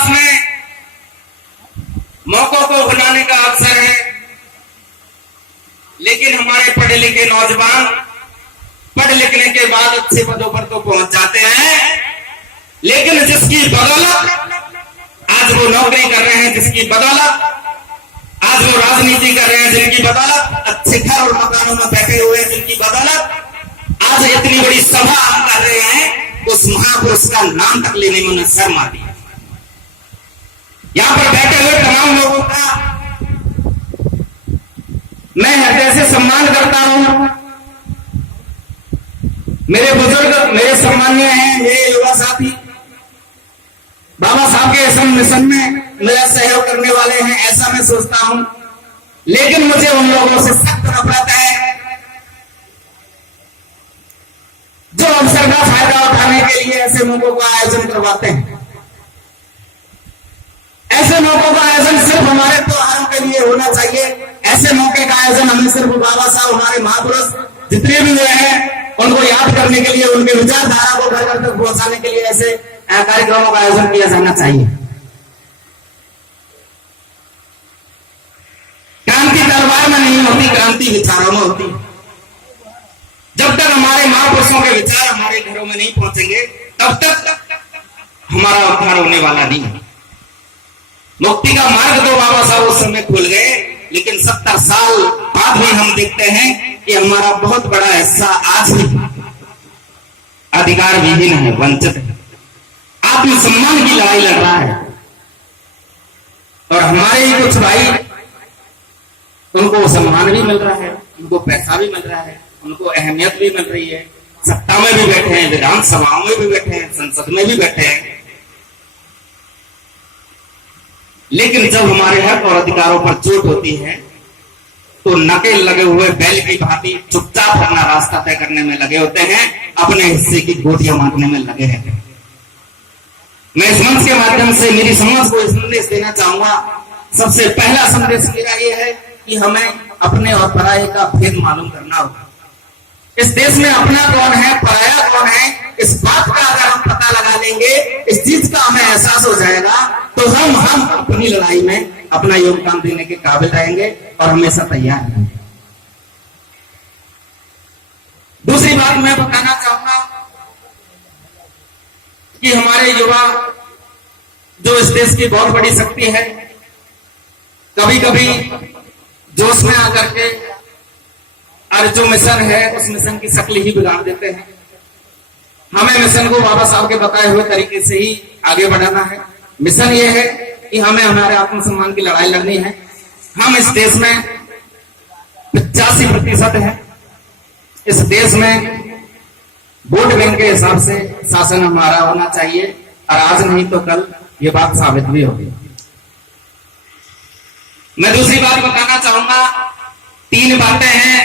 पास में मौकों को बनाने का अवसर है, लेकिन हमारे पढ़े लिखे नौजवान पढ़ लिखने के बाद अच्छे पदों पर तो पहुंच जाते हैं, लेकिन जिसकी बदौलत आज वो नौकरी कर रहे हैं, जिसकी बदौलत आज वो राजनीति कर रहे हैं, जिनकी बदौलत अच्छे घर और मकानों में बैठे हुए हैं, जिनकी बदौलत आज इतनी बड़ी सभा हम कर रहे हैं, उस महापुरुष का नाम तक लेने में उन्हें शर्म आती है। यहां पर बैठे हुए तमाम लोगों का मैं हृदय से सम्मान करता हूं। मेरे बुजुर्ग, मेरे सम्मानीय हैं, मेरे युवा साथी बाबा साहब के इस मिशन में मेरा सहयोग करने वाले हैं, ऐसा मैं सोचता हूं। लेकिन मुझे उन लोगों से सख्त नफरत है जो अवसर का फायदा उठाने के लिए ऐसे मौकों का आयोजन करवाते हैं। ऐसे मौकों का आयोजन सिर्फ हमारे त्योहारों के लिए होना चाहिए। ऐसे मौके का आयोजन हमें सिर्फ बाबा साहब, हमारे महापुरुष जितने भी हुए हैं, उनको याद करने के लिए, उनके विचारधारा को घर घर तक पहुंचाने के लिए ऐसे कार्यक्रमों का आयोजन किया जाना चाहिए। क्रांति तलवार में नहीं होती, क्रांति विचारों में होती। जब तक हमारे महापुरुषों के विचार हमारे घरों में नहीं पहुंचेंगे, तब तक हमारा उद्धार होने वाला नहीं है। मुक्ति का मार्ग तो बाबा साहब उस समय खुल गए, लेकिन 70 साल बाद भी हम देखते हैं कि हमारा बहुत बड़ा हिस्सा आज भी अधिकार विहीन है, वंचित है, आत्मसम्मान की लड़ाई लड़ रहा है। और हमारे ही कुछ भाई, उनको सम्मान भी मिल रहा है, उनको पैसा भी मिल रहा है, उनको अहमियत भी मिल रही है, सत्ता में भी बैठे हैं, विधानसभाओं में भी बैठे हैं, संसद में भी बैठे हैं। लेकिन जब हमारे हक और अधिकारों पर चोट होती है तो नकेल लगे हुए बैल की भांति चुपचाप अपना रास्ता तय करने में लगे होते हैं, अपने हिस्से की गोटियां मारने में लगे रहते हैं। मैं इस मंच के माध्यम से मेरी समाज को संदेश देना चाहूंगा। सबसे पहला संदेश मेरा यह है कि हमें अपने और पराये का भेद मालूम करना होगा। इस देश में अपना कौन है, पराया कौन है, इस बात का अगर हम पता लगा लेंगे, इस चीज का हमें एहसास हो जाएगा, तो हम अपनी लड़ाई में अपना योगदान देने के काबिल रहेंगे और हमेशा तैयार रहेंगे। दूसरी बात मैं बताना चाहूंगा कि हमारे युवा जो इस देश की बहुत बड़ी शक्ति है, कभी कभी जोश में आकर के और जो मिशन है उस मिशन की शक्ल ही बिगाड़ देते हैं। हमें मिशन को बाबा साहब के बताए हुए तरीके से ही आगे बढ़ाना है। मिशन ये है कि हमें हमारे आत्मसम्मान की लड़ाई लड़नी है। हम इस देश में 85% है। इस देश में वोट बैंक के हिसाब से शासन हमारा होना चाहिए, और आज नहीं तो कल ये बात साबित भी होगी। मैं दूसरी बात बताना चाहूंगा, 3 बातें हैं।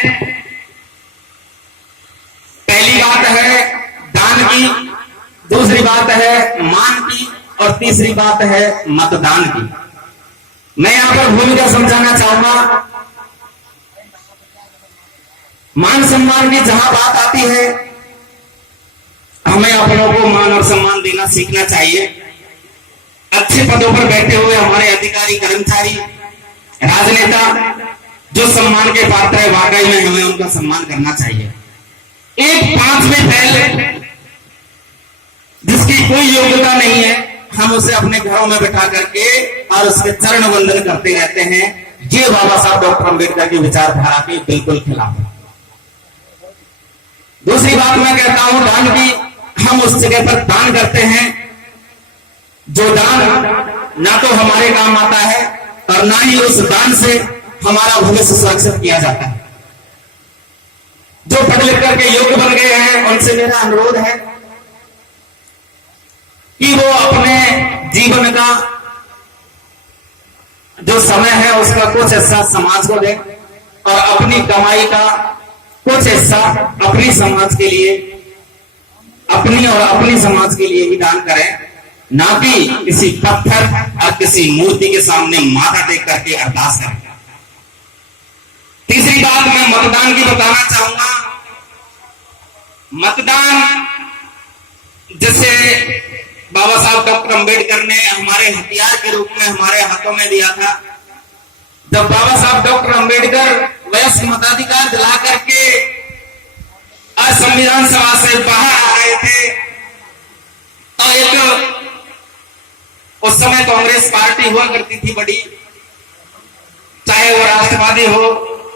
पहली बात है दान की, दूसरी बात है मान की, और तीसरी बात है मतदान की। मैं यहां पर भूमिका समझाना चाहूंगा। मान सम्मान की जहां बात आती है, हमें अपनों को मान और सम्मान देना सीखना चाहिए। अच्छे पदों पर बैठे हुए हमारे अधिकारी, कर्मचारी, राजनेता जो सम्मान के पात्र है, वाकई में हमें उनका सम्मान करना चाहिए। एक 5वें फैल जिसकी कोई योग्यता नहीं है, हम उसे अपने घरों में बैठा करके और उसके चरण वंदन करते रहते हैं। ये बाबा साहब डॉक्टर अंबेडकर की विचारधारा के बिल्कुल खिलाफ है। दूसरी बात मैं कहता हूं दान की। हम उस जगह पर दान करते हैं जो दान ना तो हमारे काम आता है और ना ही उस दान से हमारा भविष्य सुरक्षित किया जाता है। जो पढ़ लिख करके योग्य बन गए हैं, उनसे मेरा अनुरोध है कि वो अपने जीवन का जो समय है उसका कुछ हिस्सा समाज को दें और अपनी कमाई का कुछ हिस्सा अपनी समाज के लिए, अपनी और अपनी समाज के लिए ही दान करें, ना कि किसी पत्थर और किसी मूर्ति के सामने माथा टेक करके अरदास करें। तीसरी बात मैं मतदान की बताना चाहूंगा। मतदान जैसे बाबा साहब डॉक्टर अंबेडकर ने हमारे हथियार के रूप में हमारे हाथों में दिया था। जब बाबा साहब डॉक्टर अंबेडकर वयस्क मताधिकार दिला करके संविधान सभा से बाहर आ रहे थे, तो एक उस समय कांग्रेस पार्टी हुआ करती थी बड़ी, चाहे वो राष्ट्रवादी हो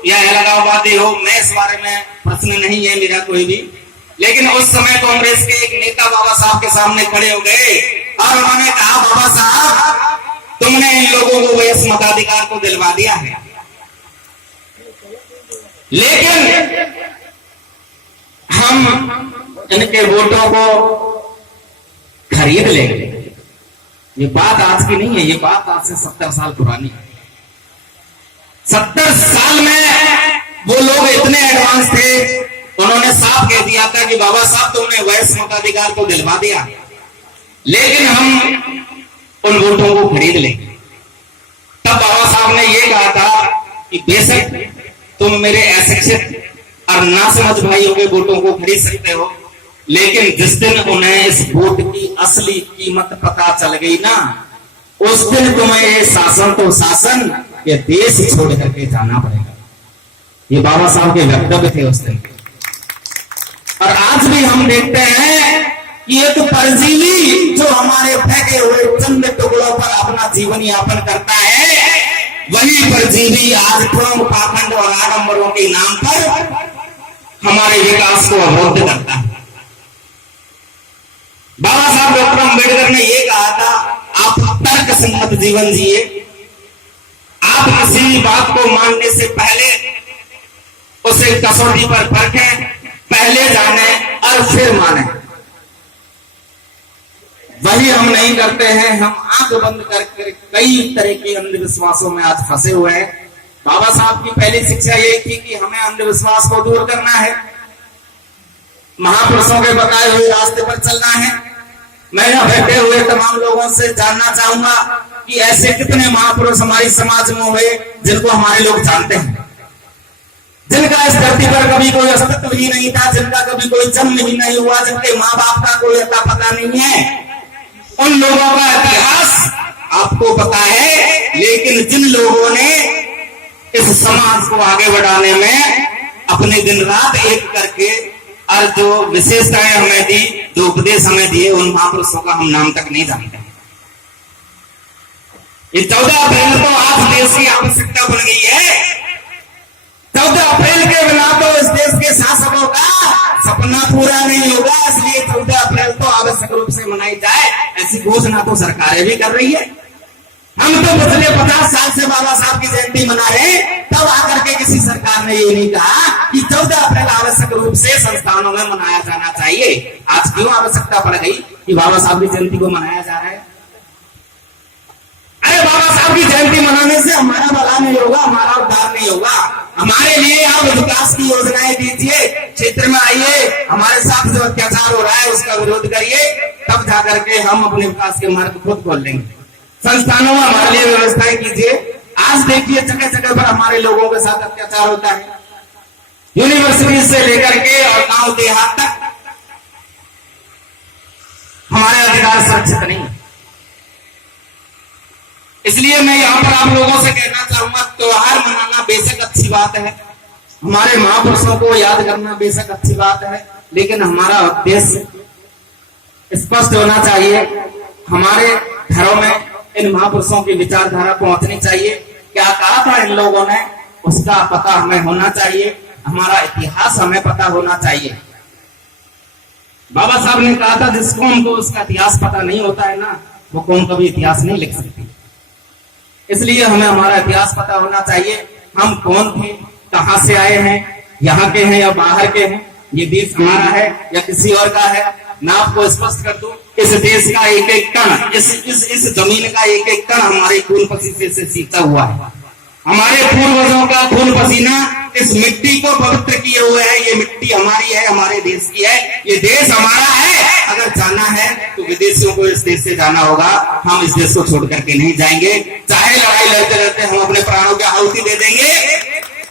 या अलगाववादी हो, मैं इस बारे में प्रश्न नहीं है मेरा कोई भी, लेकिन उस समय कांग्रेस के एक नेता बाबा साहब के सामने खड़े हो गए और उन्होंने कहा, बाबा साहब तुमने इन लोगों को वयस्क मताधिकार को दिलवा दिया है, लेकिन हम इनके वोटों को खरीद लेंगे। ये बात आज की नहीं है, ये बात आज से 70 साल पुरानी है। 70 साल में वो लोग इतने एडवांस थे, उन्होंने साफ कह दिया था कि बाबा साहब तुमने वयस्क मताधिकार को दिलवा दिया, लेकिन हम उन वोटों को खरीद लेंगे। तब बाबा साहब ने ये कहा था कि बेशक तुम मेरे अशिक्षित और ना समझ भाइयों के वोटों को खरीद सकते हो, लेकिन जिस दिन उन्हें इस वोट की असली कीमत पता चल गई ना, उस दिन तुम्हें ये शासन तो शासन, ये देश छोड़ करके जाना पड़ेगा। ये बाबा साहब के वक्तव्य थे उस दिन। और आज भी हम देखते हैं कि एक परजीवी जो हमारे फेंके हुए चंद टुकड़ों पर अपना जीवन यापन करता है, वही परजीवी आज ढोंग पाखंड और आडंबरों के नाम पर हमारे विकास को अवरुद्ध करता है। बाबा साहब डॉक्टर अंबेडकर ने यह कहा था, आप तर्क संगत जीवन जिए, आप किसी बात को मानने से पहले उसे कसौटी पर परखें, पहले जाने और फिर माने। वही हम नहीं करते हैं, हम आंख बंद करके कई तरह के अंधविश्वासों में आज फंसे हुए हैं। बाबा साहब की पहली शिक्षा यही थी कि हमें अंधविश्वास को दूर करना है, महापुरुषों के बताए हुए रास्ते पर चलना है। मैं यहाँ बैठे हुए तमाम लोगों से जानना चाहूंगा कि ऐसे कितने महापुरुष हमारी समाज में हुए जिनको हमारे लोग जानते हैं, जिनका इस धरती पर कभी कोई अस्तित्व ही नहीं था, जिनका कभी कोई जन्म ही नहीं हुआ, जिनके माँ बाप का कोई अता पता नहीं है। उन लोगों का इतिहास आपको पता है, लेकिन जिन लोगों ने इस समाज को आगे बढ़ाने में अपने दिन रात एक करके और जो विशेषताएं हमें दी, जो उपदेश हमें दिए, उन महापुरुषों का हम नाम तक नहीं जानते। ये 14 अप्रैल तो आज देश की आवश्यकता बन गई है। 14 अप्रैल के बिना तो इस देश के शासकों का सपना पूरा नहीं होगा, इसलिए 14 अप्रैल तो आवश्यक रूप से मनाई जाए, ऐसी घोषणा तो सरकारें भी कर रही है। हम तो पिछले 50 साल से बाबा साहब की जयंती मना रहे, तब आकर के किसी सरकार ने ये नहीं कहा कि 14 अप्रैल आवश्यक रूप से संस्थानों में मनाया जाना चाहिए। आज क्यों आवश्यकता पड़ गई कि बाबा साहब की जयंती को मनाया जा रहा है? अरे बाबा साहब की जयंती मनाने से हमारा भला नहीं होगा, हमारा उद्धार नहीं होगा। हमारे लिए आप विकास की योजनाएं दीजिए, क्षेत्र में आइए, हमारे साथ जो अत्याचार हो रहा है उसका विरोध करिए, तब जाकर के हम अपने विकास के मार्ग खुद खोल लेंगे। संस्थानों में हमारे लिए व्यवस्थाएं कीजिए। आज देखिए जगह जगह पर हमारे लोगों के साथ अत्याचार होता है, यूनिवर्सिटी से लेकर के और गांव देहात तक हमारे अधिकार सुरक्षित नहीं। इसलिए मैं यहां पर आप लोगों से कहना चाहूंगा, त्योहार मनाना बेशक अच्छी बात है, हमारे महापुरुषों को याद करना बेशक अच्छी बात है, लेकिन हमारा उद्देश्य स्पष्ट होना चाहिए। हमारे घरों में इन महापुरुषों की विचारधारा पहुंचनी चाहिए। क्या कहा था इन लोगों ने, उसका पता हमें होना चाहिए, हमारा इतिहास हमें पता होना चाहिए। बाबा साहब ने कहा था, जिस कौम को उसका इतिहास पता नहीं होता है ना, वो कौम कभी इतिहास नहीं लिख सकती। इसलिए हमें हमारा इतिहास पता होना चाहिए, हम कौन थे, कहां से आए हैं, यहाँ के हैं या बाहर के हैं, ये देश हमारा है या किसी और का है। मैं आपको स्पष्ट कर दूं, इस देश का एक एक कण, इस जमीन का एक एक कण हमारे खून पसीने से सींचा हुआ है। हमारे पूर्वजों का खून पसीना इस मिट्टी को पवित्र किए हुए है। ये मिट्टी हमारी है, हमारे देश की है, ये देश हमारा है। अगर जाना है तो विदेशियों को इस देश से जाना होगा, हम इस देश को छोड़ करके नहीं जाएंगे। चाहे लड़ाई लड़ते लड़ते हम अपने प्राणों की आहुति दे देंगे,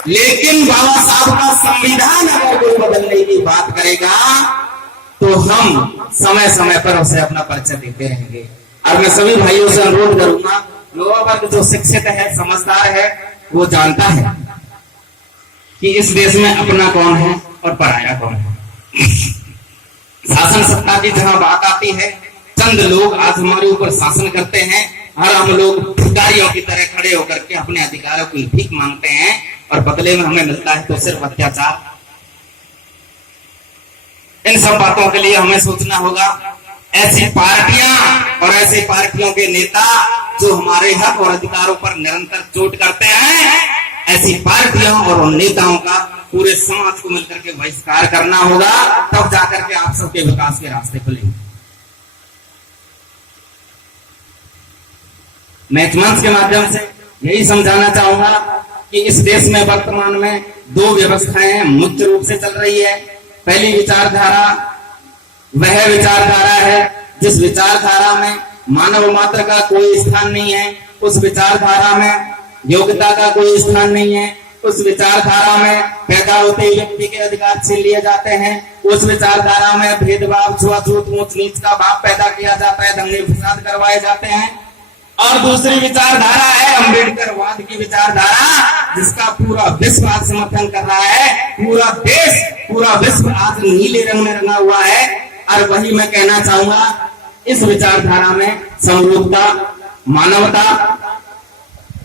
लेकिन बाबा साहब का संविधान अगर कोई बदलने की बात करेगा तो हम समय समय पर उसे अपना परिचय देते रहेंगे। और मैं सभी भाइयों से अनुरोध करूंगा, युवा वर्ग जो शिक्षित है, समझदार है, वो जानता है कि इस देश में अपना कौन है और पराया कौन है। शासन सत्ता की जहां बात आती है, चंद लोग आज हमारे ऊपर शासन करते हैं और हम लोग भिखारियों की तरह खड़े होकर के अपने अधिकारों की भीख मांगते हैं और बदले में हमें मिलता है तो सिर्फ अत्याचार। इन सब बातों के लिए हमें सोचना होगा। ऐसी पार्टियां और ऐसी पार्टियों के नेता जो हमारे हक और अधिकारों पर निरंतर चोट करते हैं, ऐसी पार्टियों और उन नेताओं का पूरे समाज को मिलकर के बहिष्कार करना होगा, तब जाकर के आप सबके विकास के रास्ते खुलेंगे। मैं इस मंच के माध्यम से यही समझाना चाहूंगा कि इस देश में वर्तमान में दो व्यवस्थाएं मुख्य रूप से चल रही है। पहली विचारधारा वह विचारधारा है जिस विचारधारा में मानव मात्र का कोई स्थान नहीं है, उस विचारधारा में योग्यता का कोई स्थान नहीं है, उस विचारधारा में पैदा होते ही व्यक्ति के अधिकार छीन लिए जाते हैं, उस विचारधारा में भेदभाव, छुआछूत, ऊंच नीच का भाव पैदा किया जाता है, दंगे फसाद करवाए जाते हैं। और दूसरी विचारधारा है अम्बेडकरवाद की विचारधारा, जिसका पूरा विश्व आज समर्थन कर रहा है। पूरा देश, पूरा विश्व आज नीले रंग में रंगा हुआ है। और वही मैं कहना चाहूंगा, इस विचारधारा में समरूपता, मानवता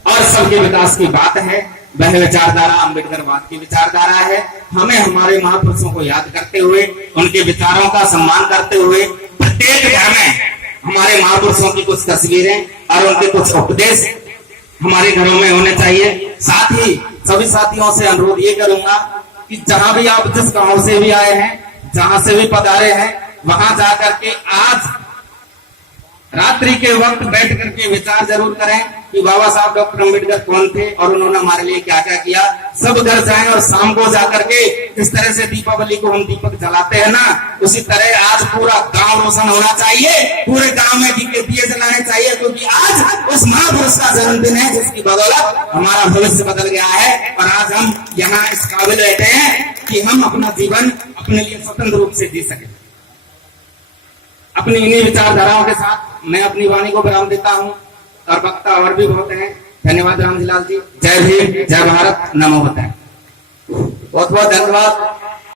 और सबके विकास की बात है। वह विचारधारा अम्बेडकरवाद की विचारधारा है। हमें हमारे महापुरुषों को याद करते हुए, उनके विचारों का सम्मान करते हुए, प्रत्येक घर में हमारे महापुरुषों की कुछ तस्वीरें और उनके कुछ उपदेश हमारे घरों में होने चाहिए। साथ ही सभी साथियों से अनुरोध ये करूंगा कि जहां भी आप जिस गांव से भी आए हैं, जहां से भी पधारे हैं, वहां जाकर के आज रात्रि के वक्त बैठ करके विचार जरूर करें कि बाबा साहब डॉक्टर अम्बेडकर कौन थे और उन्होंने हमारे लिए क्या क्या किया। सब घर जाएं और शाम को जाकर के जिस तरह से दीपावली को हम दीपक जलाते हैं ना, उसी तरह आज पूरा गांव रोशन होना चाहिए, पूरे गांव में दिए जलाने चाहिए, क्योंकि आज उस महापुरुष का जन्मदिन है जिसकी बदौलत हमारा भविष्य बदल गया है। और आज हम यहाँ इस काबिल रहते हैं कि हम अपना जीवन अपने लिए स्वतंत्र रूप से जी सके। अपनी इन्हीं विचारधाराओं के साथ मैं अपनी वाणी को विराम देता हूं। और वक्ता और भी बहुत हैं। धन्यवाद रामजी लाल जी। जय भीम, जय भारत, नमो बुद्धाय। बहुत बहुत धन्यवाद।